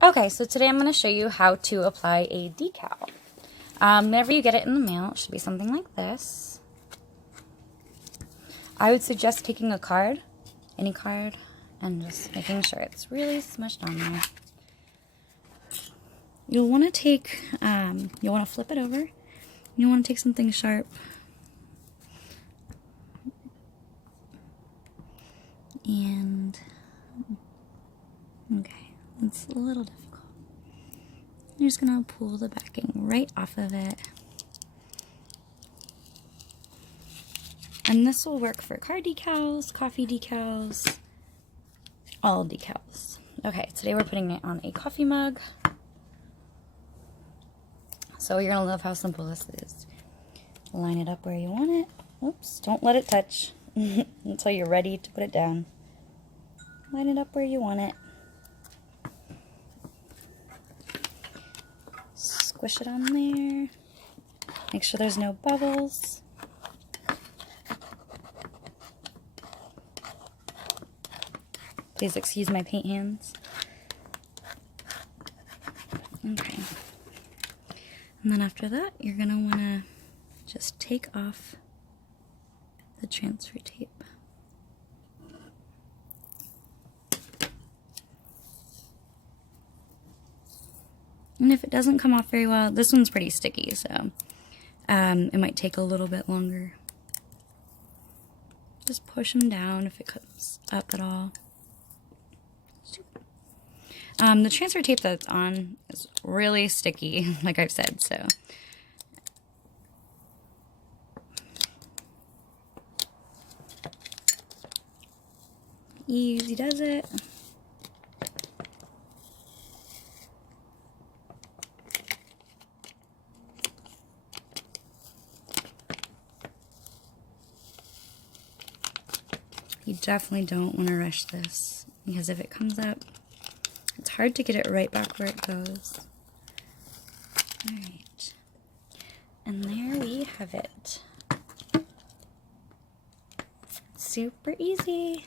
Okay, so today I'm going to show you how to apply a decal. Whenever you get it in the mail, it should be something like this. I would suggest taking a card, any card, and just making sure it's really smushed on there. You'll want to flip it over. You'll want to take something sharp. And, okay, it's a little difficult. You're just going to pull the backing right off of it. And this will work for car decals, coffee decals, all decals. Okay, today we're putting it on a coffee mug. So you're going to love how simple this is. Line it up where you want it. Oops, don't let it touch until you're ready to put it down. Line it up where you want it. Squish it on there. Make sure there's no bubbles. Please excuse my paint hands. Okay. And then after that, you're going to want to just take off the transfer tape. And if it doesn't come off very well, this one's pretty sticky, so it might take a little bit longer. Just push them down if it comes up at all. The transfer tape that's on is really sticky, like I've said, so. Easy does it. You definitely don't want to rush this, because if it comes up, it's hard to get it right back where it goes. Alright. And there we have it. Super easy.